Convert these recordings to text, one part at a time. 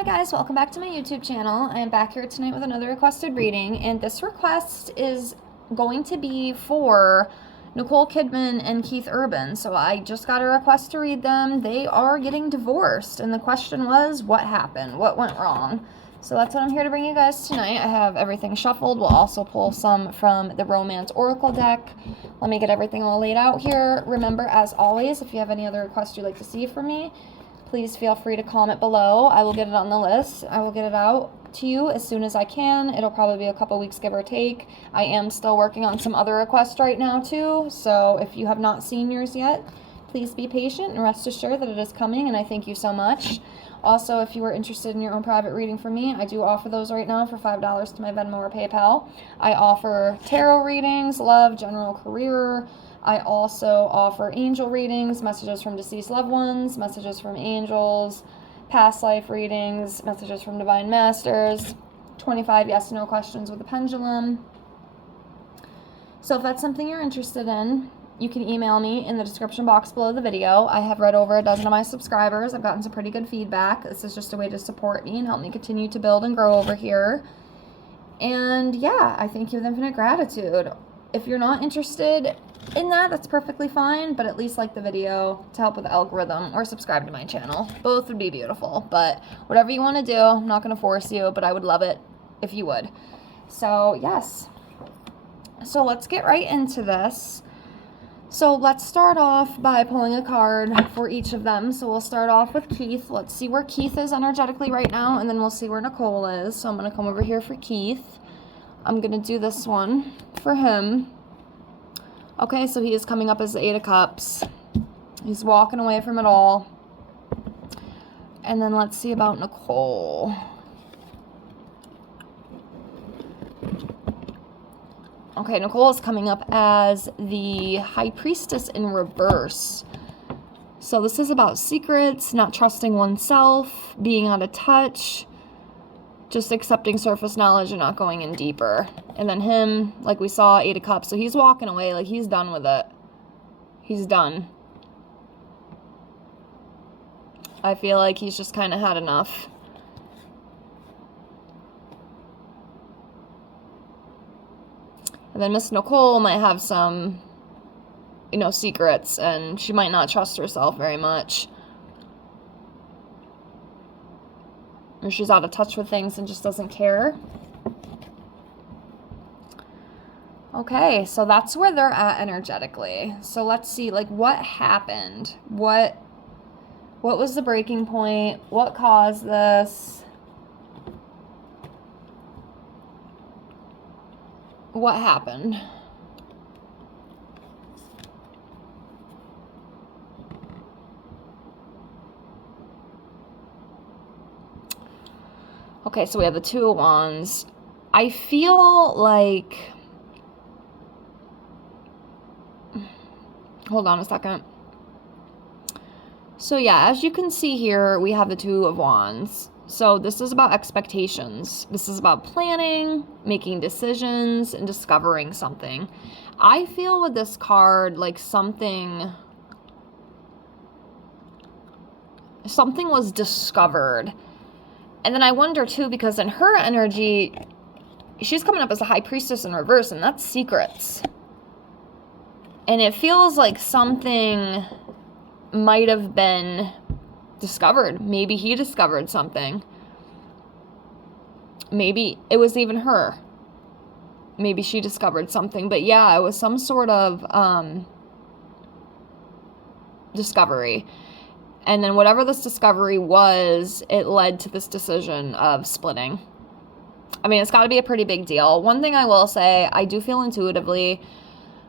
Hi guys, welcome back to my YouTube channel. I am back here tonight with another requested reading, and this request is going to be for Nicole Kidman and Keith Urban. So I just got a request to read them. They are getting divorced, and the question was, what happened? What went wrong? So that's what I'm here to bring you guys tonight. I have everything shuffled. We'll also pull some from the Romance Oracle deck. Let me get everything all laid out here. Remember, as always, if you have any other requests you'd like to see from me, please feel free to comment below. I will get it on the list. I will get it out to you as soon as I can. It'll probably be a couple weeks, give or take. I am still working on some other requests right now too, so if you have not seen yours yet, please be patient and rest assured that it is coming, and I thank you so much. Also, if you are interested in your own private reading from me, I do offer those right now for $5 to my Venmo or PayPal. I offer tarot readings, love, general career. I also offer angel readings, messages from deceased loved ones, messages from angels, past life readings, messages from divine masters, 25 yes/no questions with a pendulum. So if that's something you're interested in, you can email me in the description box below the video. I have read over a dozen of my subscribers. I've gotten some pretty good feedback. This is just a way to support me and help me continue to build and grow over here. And yeah, I thank you with infinite gratitude. If you're not interested in that, that's perfectly fine, but at least like the video to help with the algorithm, or subscribe to my channel. Both would be beautiful, but whatever you want to do, I'm not going to force you, but I would love it if you would. So yes, so let's get right into this. So let's start off by pulling a card for each of them. So we'll start off with Keith. Let's see where Keith is energetically right now, and then we'll see where Nicole is. So I'm going to come over here for Keith. I'm going to do this one for him. Okay, so he is coming up as the Eight of Cups. He's walking away from it all. And then let's see about Nicole. Okay, Nicole is coming up as the High Priestess in reverse. So this is about secrets, not trusting oneself, being out of touch, just accepting surface knowledge and not going in deeper. And then him, like we saw, Eight of Cups. So he's walking away, like he's done with it. He's done. I feel like he's just kind of had enough. And then Miss Nicole might have some, secrets, and she might not trust herself very much. Or she's out of touch with things and just doesn't care. Okay, so that's where they're at energetically. So let's see, like, what happened? What was the breaking point? What caused this? What happened? Okay, so we have the Two of Wands. I feel like... Hold on a second. So yeah, as you can see here, we have the Two of Wands. So this is about expectations. This is about planning, making decisions, and discovering something. I feel with this card like something was discovered. And then I wonder too, because in her energy, she's coming up as a High Priestess in reverse, and that's secrets. And it feels like something might have been discovered. Maybe he discovered something. Maybe it was even her. Maybe she discovered something. But yeah, it was some sort of discovery. And then whatever this discovery was, it led to this decision of splitting. I mean, it's got to be a pretty big deal. One thing I will say, I do feel intuitively,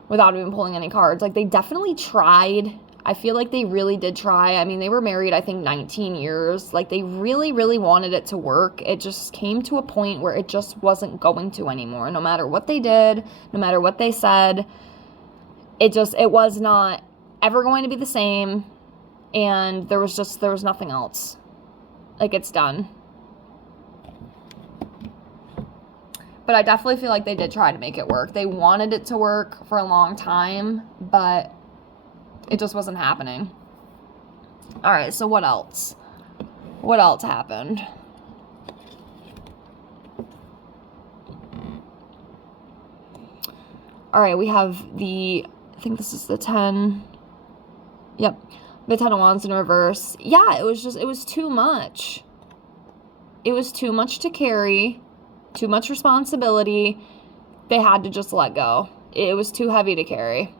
without even pulling any cards, like they definitely tried. I feel like they really did try. I mean, they were married, I think, 19 years. Like, they really, really wanted it to work. It just came to a point where it just wasn't going to anymore. No matter what they did, no matter what they said, it was not ever going to be the same. And there was nothing else. Like, it's done. But I definitely feel like they did try to make it work. They wanted it to work for a long time, but it just wasn't happening. All right, so what else? What else happened? All right, we have I think this is the 10. Yep, the 10 of Wands in reverse. Yeah, it was too much. It was too much to carry, too much responsibility. They had to just let go. It was too heavy to carry.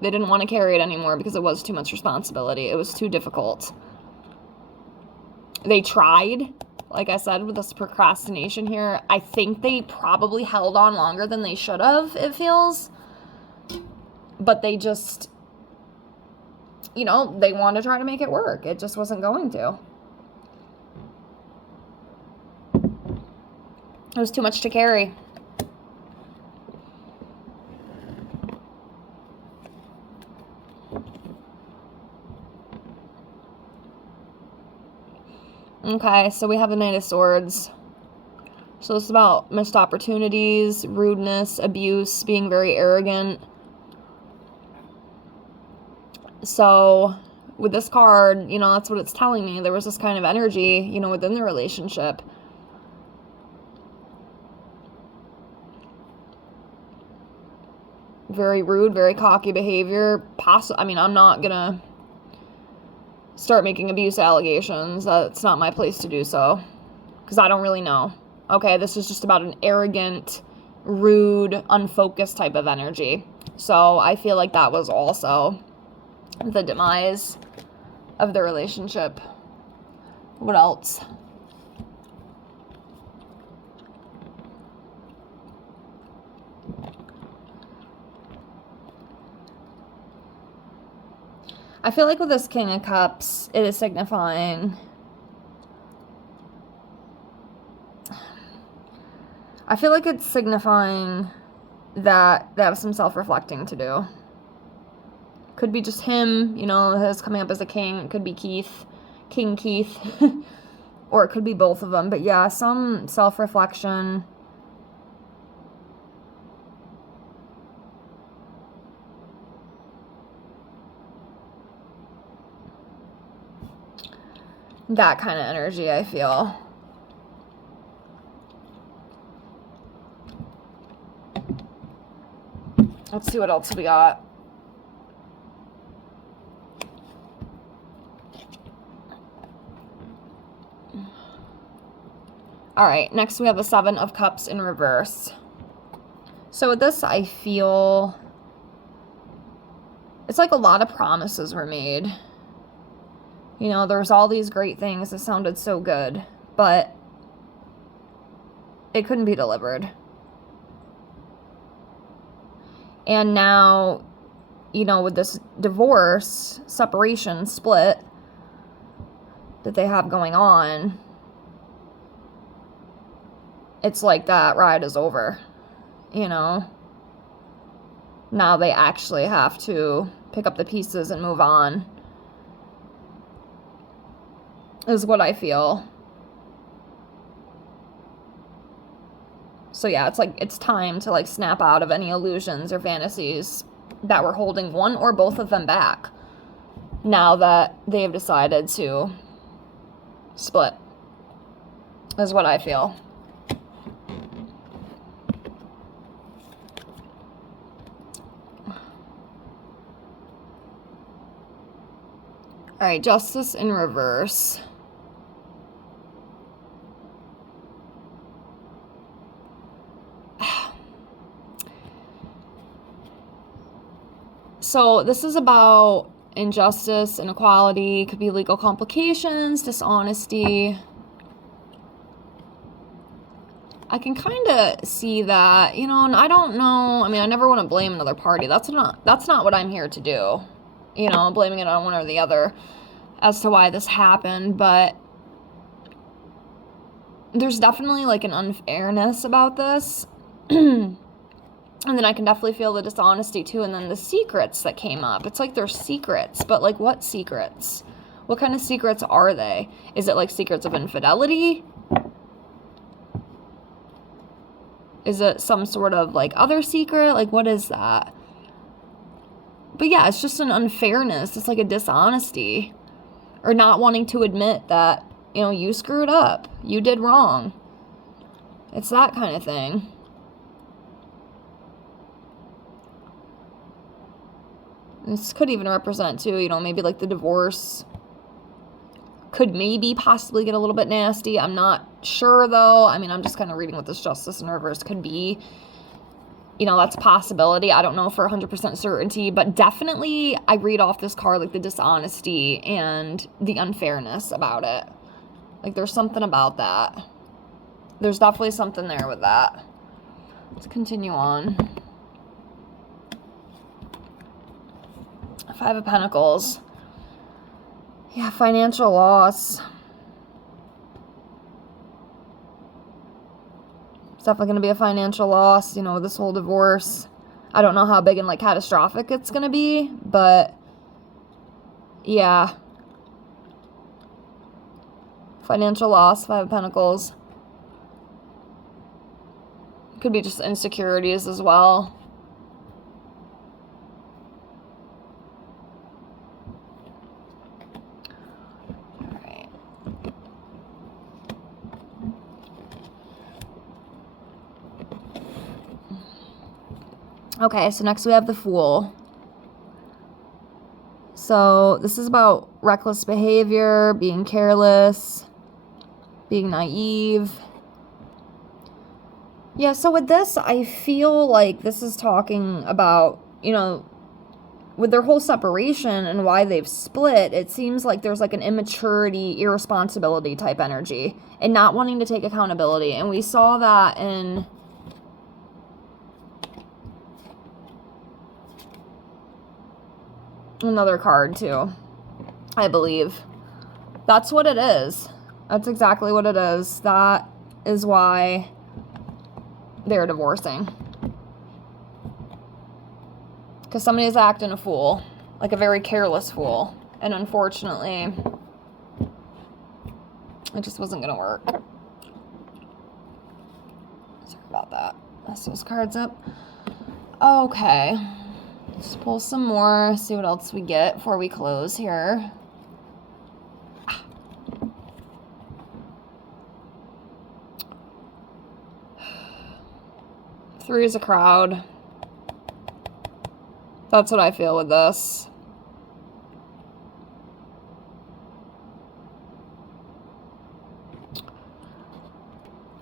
They didn't want to carry it anymore because it was too much responsibility. It was too difficult. They tried, like I said, with this procrastination here. I think they probably held on longer than they should have, it feels. But they just, you know, they wanted to try to make it work. It just wasn't going to. It was too much to carry. Okay, so we have the Knight of Swords. So this is about missed opportunities, rudeness, abuse, being very arrogant. So with this card, you know, that's what it's telling me. There was this kind of energy, you know, within the relationship. Very rude, very cocky behavior. I mean, I'm not gonna start making abuse allegations. That's not my place to do so, because I don't really know. Okay, this is just about an arrogant, rude, unfocused type of energy. So I feel like that was also the demise of the relationship. What else? I feel like with this King of Cups, it is signifying... I feel like it's signifying that they have some self-reflecting to do. Could be just him, you know, his coming up as a king. It could be Keith, King Keith. Or it could be both of them. But yeah, some self-reflection. That kind of energy, I feel. Let's see what else we got. All right, next we have the Seven of Cups in reverse. So with this, I feel it's like a lot of promises were made. You know, there was all these great things that sounded so good, but it couldn't be delivered. And now, you know, with this divorce, separation, split that they have going on, it's like that ride is over, you know? Now they actually have to pick up the pieces and move on, is what I feel. So yeah, it's like, it's time to like snap out of any illusions or fantasies that were holding one or both of them back, now that they've decided to split, is what I feel. All right, Justice in reverse. So this is about injustice, inequality, could be legal complications, dishonesty. I can kind of see that, you know, and I don't know. I mean, I never want to blame another party. That's not what I'm here to do. You know, blaming it on one or the other as to why this happened, but there's definitely like an unfairness about this. And then I can definitely feel the dishonesty too, and then the secrets that came up. It's like they're secrets, but like what secrets? What kind of secrets are they? Is it like secrets of infidelity? Is it some sort of like other secret? Like what is that? But yeah, it's just an unfairness. It's like a dishonesty. Or not wanting to admit that, you know, you screwed up. You did wrong. It's that kind of thing. This could even represent, too, you know, maybe like the divorce could maybe possibly get a little bit nasty. I'm not sure, though. I mean, I'm just kind of reading what this Justice in reverse could be. You know, that's a possibility. I don't know for 100% certainty, but definitely I read off this card like the dishonesty and the unfairness about it. Like, there's something about that. There's definitely something there with that. Let's continue on. Five of Pentacles. Yeah, financial loss. It's definitely going to be a financial loss, you know, this whole divorce. I don't know how big and, like, catastrophic it's going to be, but, yeah. Financial loss, Five of Pentacles. Could be just insecurities as well. Okay, so next we have the Fool. So this is about reckless behavior, being careless, being naive. Yeah, so with this, I feel like this is talking about, you know, with their whole separation and why they've split, it seems like there's like an immaturity, irresponsibility type energy and not wanting to take accountability. And we saw that in another card too, I believe. That's what it is. That's exactly what it is. That is why they're divorcing. Because somebody is acting a fool, like a very careless fool. And unfortunately, it just wasn't going to work. Sorry about that. Mess those cards up. Okay. Let's pull some more, see what else we get before we close here. Three is a crowd. That's what I feel with this.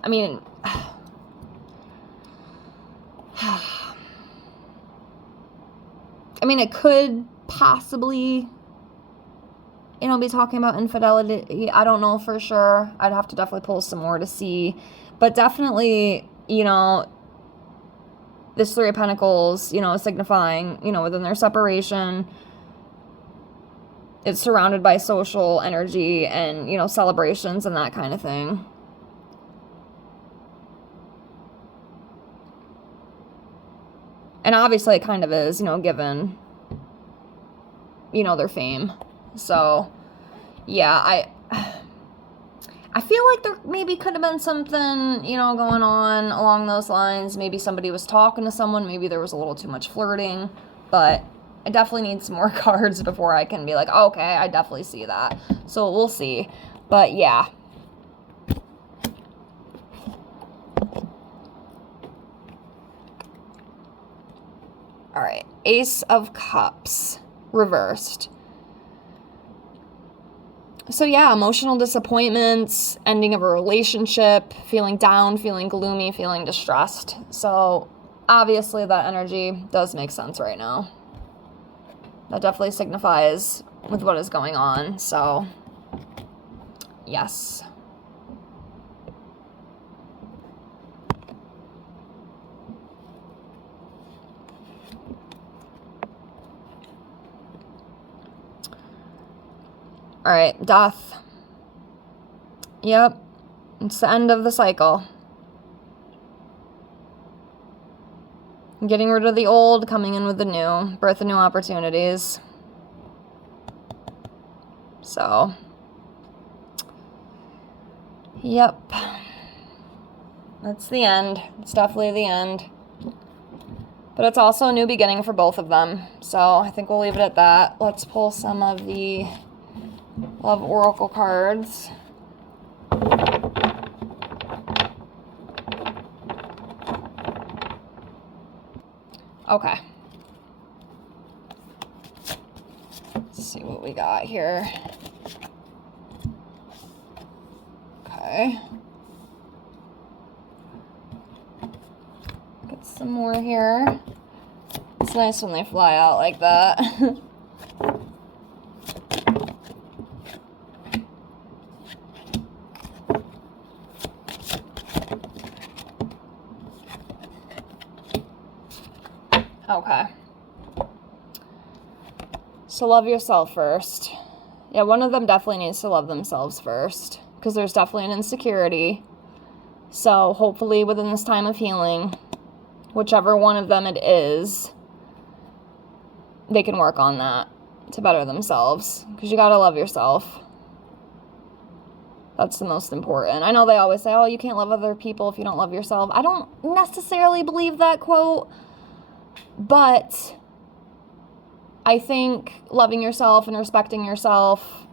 I mean, it could possibly, you know, be talking about infidelity. I don't know for sure. I'd have to definitely pull some more to see. But definitely, you know, this Three of Pentacles, you know, signifying, you know, within their separation, it's surrounded by social energy and, you know, celebrations and that kind of thing. And obviously it kind of is, you know, given, you know, their fame. So, yeah, I feel like there maybe could have been something, you know, going on along those lines. Maybe somebody was talking to someone. Maybe there was a little too much flirting. But I definitely need some more cards before I can be like, oh, okay, I definitely see that. So we'll see. But yeah. All right. Ace of Cups. Reversed. So yeah, emotional disappointments, ending of a relationship, feeling down, feeling gloomy, feeling distressed. So obviously that energy does make sense right now. That definitely signifies with what is going on. So yes. All right, Death. Yep, it's the end of the cycle. Getting rid of the old, coming in with the new, birth of new opportunities. So, yep, that's the end. It's definitely the end. But it's also a new beginning for both of them. So I think we'll leave it at that. Let's pull some of the Love Oracle cards. Okay. we got here. Okay. Get some more here. It's nice when they fly out like that. Okay. So love yourself first. Yeah, one of them definitely needs to love themselves first, because there's definitely an insecurity. So hopefully within this time of healing, whichever one of them it is, they can work on that to better themselves, because you gotta love yourself. That's the most important. I know they always say, oh, you can't love other people if you don't love yourself. I don't necessarily believe that quote, but I think loving yourself and respecting yourself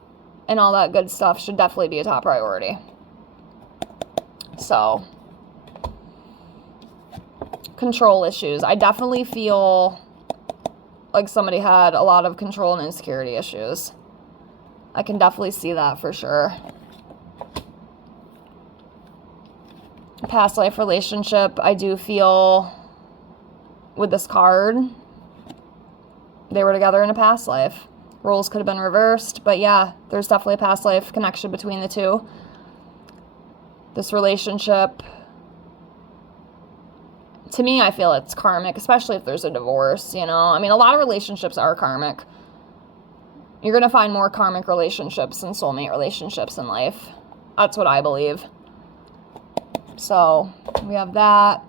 and all that good stuff should definitely be a top priority. So, control issues. I definitely feel like somebody had a lot of control and insecurity issues. I can definitely see that for sure. Past life relationship, I do feel with this card, they were together in a past life. Roles could have been reversed, but yeah, there's definitely a past life connection between the two. This relationship, to me, I feel it's karmic, especially if there's a divorce, you know? I mean, a lot of relationships are karmic. You're going to find more karmic relationships and soulmate relationships in life. That's what I believe. So, we have that.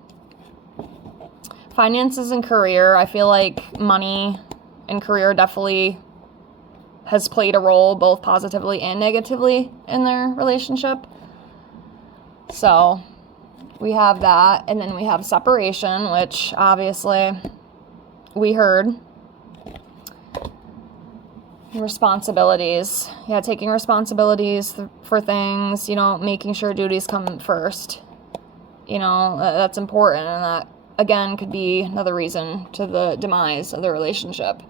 Finances and career. I feel like money and career definitely has played a role both positively and negatively in their relationship. So, we have that. And then we have separation, which obviously we heard. Responsibilities. Yeah, taking responsibilities for things, you know, making sure duties come first. You know, that's important, and that, again, could be another reason to the demise of the relationship.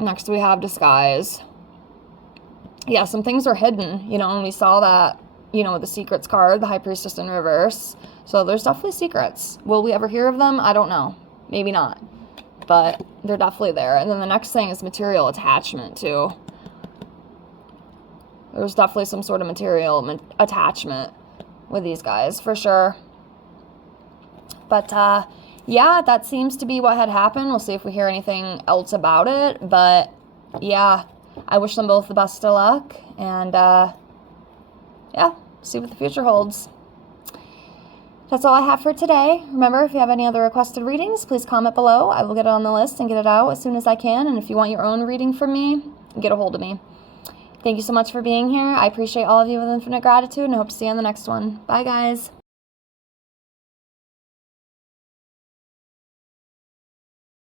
Next, we have disguise. Yeah, some things are hidden, you know, and we saw that, you know, with the secrets card, the High Priestess in reverse. So there's definitely secrets. Will we ever hear of them? I don't know. Maybe not. But they're definitely there. And then the next thing is material attachment, too. There's definitely some sort of material attachment with these guys, for sure. But, yeah, that seems to be what had happened. We'll see if we hear anything else about it. But, yeah, I wish them both the best of luck. And, yeah, see what the future holds. That's all I have for today. Remember, if you have any other requested readings, please comment below. I will get it on the list and get it out as soon as I can. And if you want your own reading from me, get a hold of me. Thank you so much for being here. I appreciate all of you with infinite gratitude, and I hope to see you on the next one. Bye, guys.